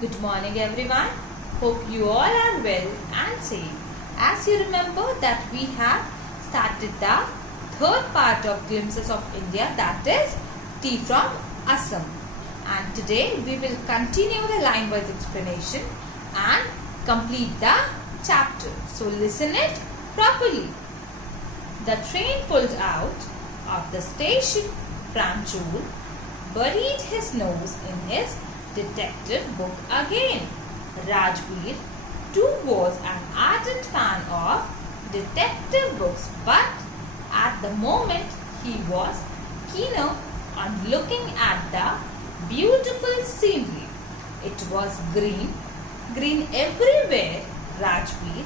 Good morning everyone. Hope you all are well and safe. As you remember that we have started the third part of Glimpses of India, that is Tea from Assam. And today we will continue the line-wise explanation and complete the chapter. So listen it properly. The train pulled out of the station. Pranjul buried his nose in his detective book again. Rajveer too was an ardent fan of detective books, but at the moment he was keener on looking at the beautiful scenery. It was green, green everywhere. Rajveer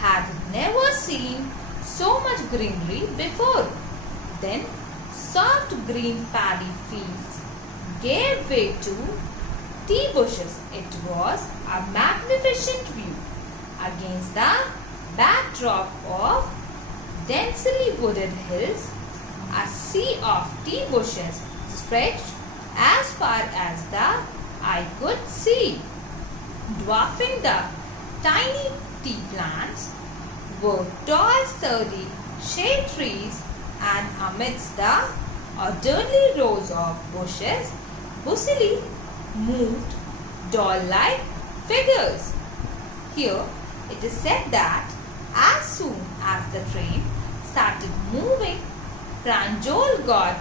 had never seen so much greenery before. Then soft green paddy fields gave way to tea bushes. It was a magnificent view. Against the backdrop of densely wooded hills, a sea of tea bushes stretched as far as the eye could see. Dwarfing the tiny tea plants were tall, sturdy shade trees, and amidst the orderly rows of bushes, busily moved doll-like figures. Here it is said that as soon as the train started moving, Pranjul got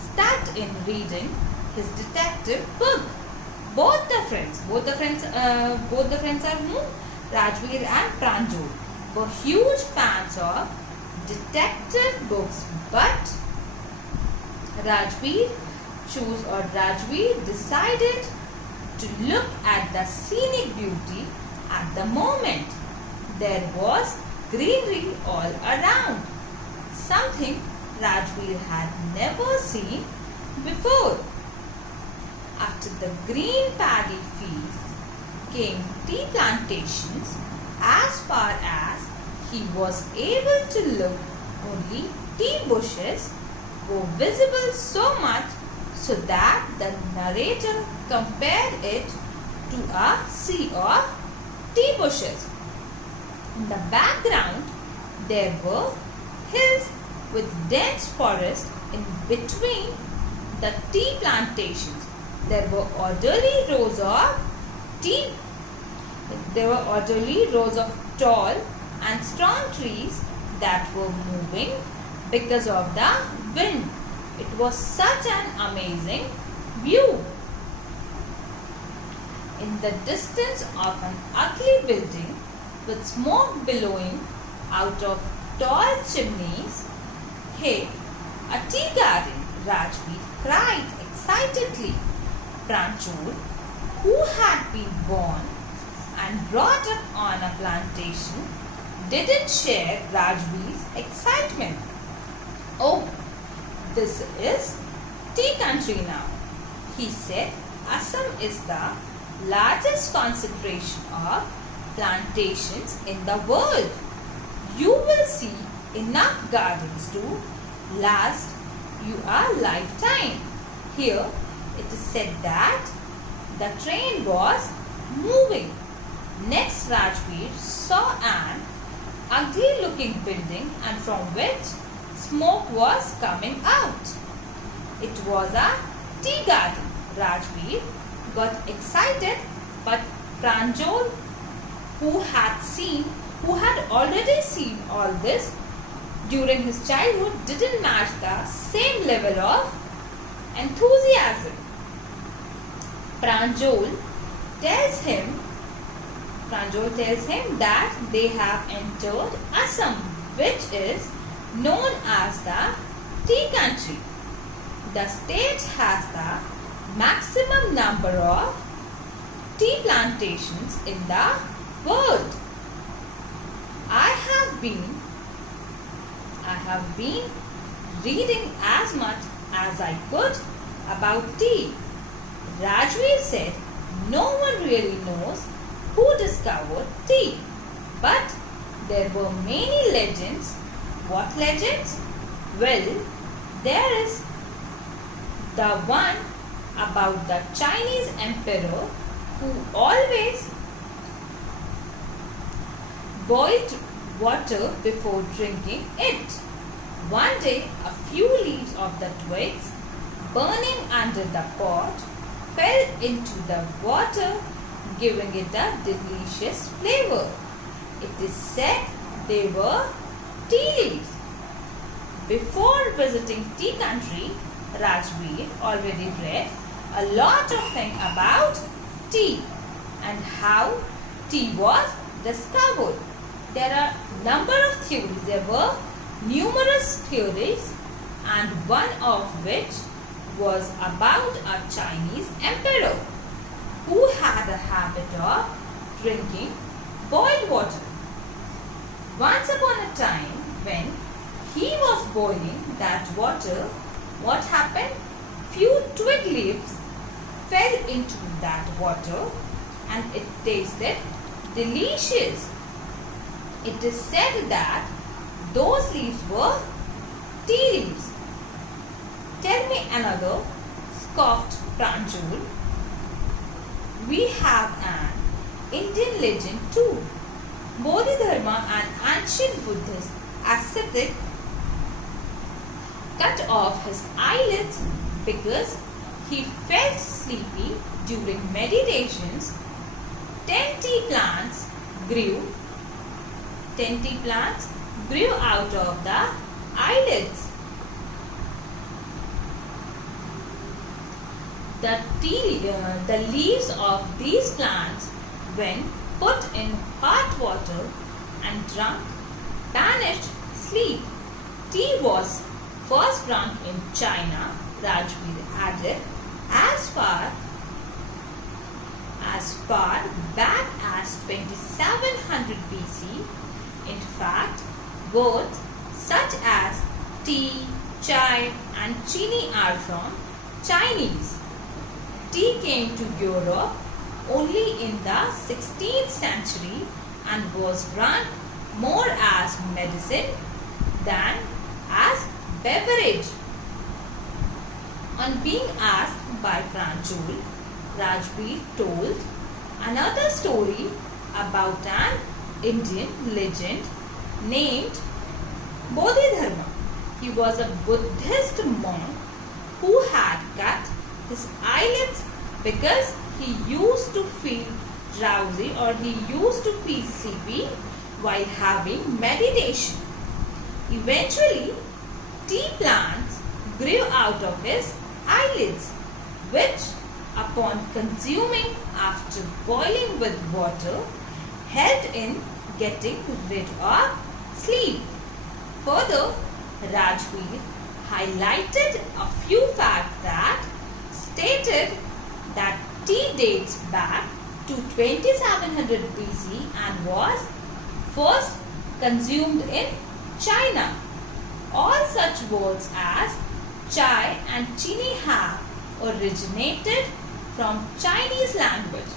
stuck in reading his detective book. Both the friends are whom? Rajveer and Pranjul were huge fans of detective books, but Rajveer decided to look at the scenic beauty at the moment. There was greenery all around, something Rajveer had never seen before. After the green paddy fields came tea plantations. As far as he was able to look, only tea bushes were visible, so much so that the narrator compared it to a sea of tea bushes. In the background, there were hills with dense forest in between the tea plantations. There were orderly rows of tall and strong trees that were moving because of the wind. It was such an amazing view. In the distance of an ugly building with smoke billowing out of tall chimneys, "Hey, a tea garden!" Rajveer cried excitedly. Pranjul, who had been born and brought up on a plantation, didn't share Rajveer's excitement. "Oh, this is tea country now," he said. "Assam is the largest concentration of plantations in the world. You will see enough gardens to last you a lifetime." Here it is said that the train was moving. Next, Rajveer saw an ugly looking building, and from which smoke was coming out. It was a tea garden. Rajveer got excited, but Pranjul, who had already seen all this during his childhood, didn't match the same level of enthusiasm. Pranjul tells him that they have entered Assam, which is known as the tea country. The state has the maximum number of tea plantations in the world. I have been reading as much as I could about tea." Rajveer said no one really knows who discovered tea, but there were many legends. What legends? Well, there is the one about the Chinese emperor who always boiled water before drinking it. One day, a few leaves of the twigs burning under the pot fell into the water, giving it a delicious flavor. It is said they were tea leaves. Before visiting tea country, Rajbir already read a lot of things about tea and how tea was discovered. There are number of theories. There were numerous theories, and one of which was about a Chinese emperor who had a habit of drinking boiled water. Once upon a time, when he was boiling that water, what happened? Few twig leaves fell into that water and it tasted delicious. It is said that those leaves were tea leaves. Tell me another, scoffed Pranjul. We have an Indian legend too. Bodhidharma, an ancient Buddhist ascetic, cut off his eyelids because he felt sleepy during meditations. 10 tea plants grew out of the eyelids. The leaves of these plants, when put in hot water and drunk, banished sleep. Tea was first drunk in China, Rajbir added, as far back as 2700 BC. In fact, words such as tea, chai and chini are from Chinese. Tea came to Europe only in the 16th century and was drunk more as medicine than as beverage. On being asked by Pranjul, Rajbir told another story about an Indian legend named Bodhidharma. He was a Buddhist monk who had cut his eyelids because he used to feel drowsy or he used to feel sleepy while having meditation. Eventually, tea plants grew out of his eyelids, which upon consuming after boiling with water helped in getting rid of sleep. Further, Rajbir highlighted a few facts that stated that tea dates back to 2700 BC and was first consumed in China. All such words as chai and chini have originated from Chinese language.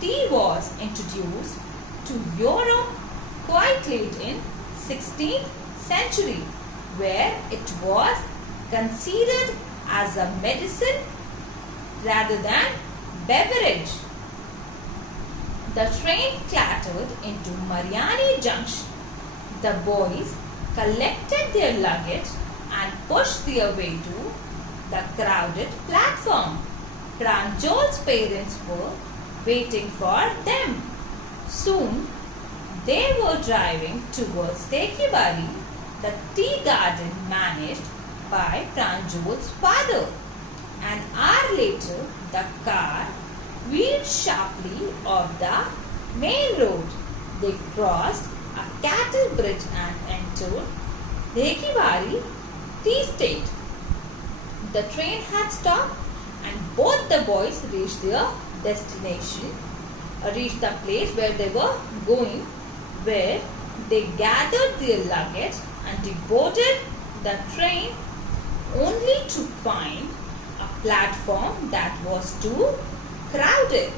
Tea was introduced to Europe quite late in 16th century, where it was considered as a medicine rather than beverage. The train clattered into Mariani Junction. The boys collected their luggage and pushed their way to the crowded platform. Pranjol's parents were waiting for them. Soon, they were driving towards Tekibari, the tea garden managed by Pranjol's father. An hour later, the car veered sharply off the main road. They crossed a cattle bridge and entered Tekibari tea estate. The train had stopped and both the boys reached their destination, reached the place where they were going, where they gathered their luggage and boarded the train, only to find a platform that was too crowded.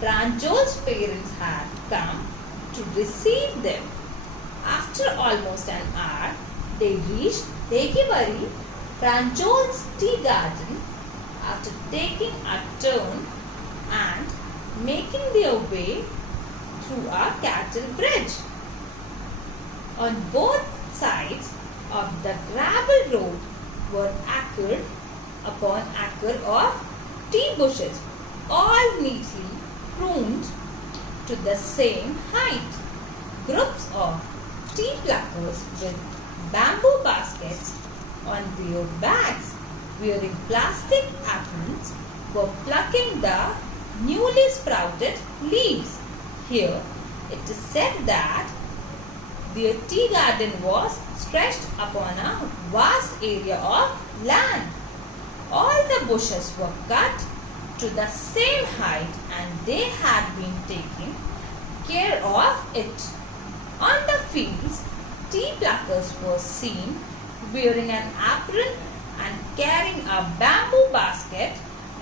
Pranjol's parents had come to receive them. After almost an hour, they reached Tekibari, Pranjol's tea garden, after taking a turn and making their way through a cattle bridge. On both sides of the gravel road were acre upon acre of tea bushes, all neatly pruned to the same height. Groups of tea pluckers with bamboo baskets on their backs, wearing plastic aprons, were plucking the newly sprouted leaves. Here it is said that their tea garden was stretched upon a vast area of land. All the bushes were cut to the same height and they had been taking care of it. On the fields, tea pluckers were seen wearing an apron and carrying a bamboo basket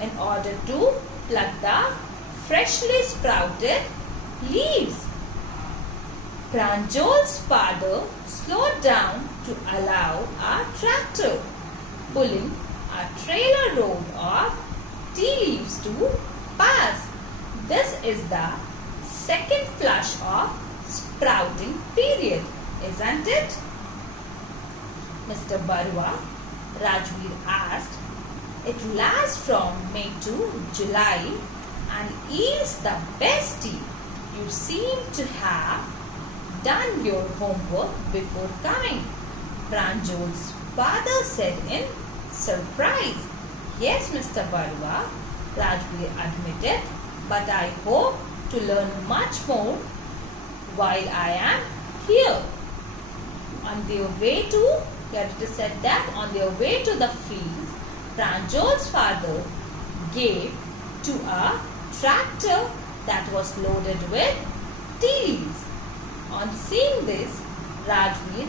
in order to pluck the freshly sprouted leaves. Pranjol's father slowed down to allow a tractor pulling a trailer load of tea leaves to pass. This is the second flush of sprouting period, isn't it? Mr. Barua, Rajveer asked. It lasts from May to July and yields the best tea. You seem to have done your homework before coming, Pranjol's father said in surprise. Yes, Mr. Barua, Rajveer admitted, but I hope to learn much more while I am here. On their way to, here it is said that on their way to the field, Pranjol's father gave to a tractor that was loaded with tea leaves. On seeing this, Rajveer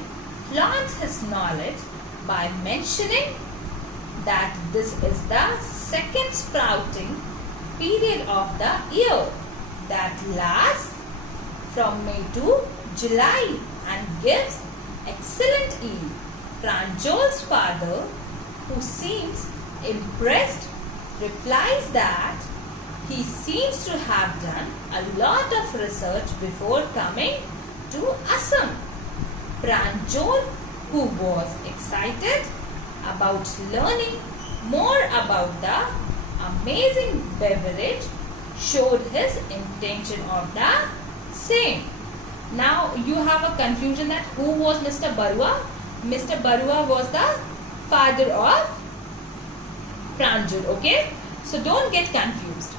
flaunts his knowledge by mentioning that this is the second sprouting period of the year that lasts from May to July and gives excellent yield. Pranjol's father, who seems impressed, replies that he seems to have done a lot of research before coming to Assam. Pranjol, who was excited about learning more about the amazing beverage, showed his intention of the same. Now you have a confusion that who was Mr. Barua? Mr. Barua was the father of Pranjol, okay? So don't get confused.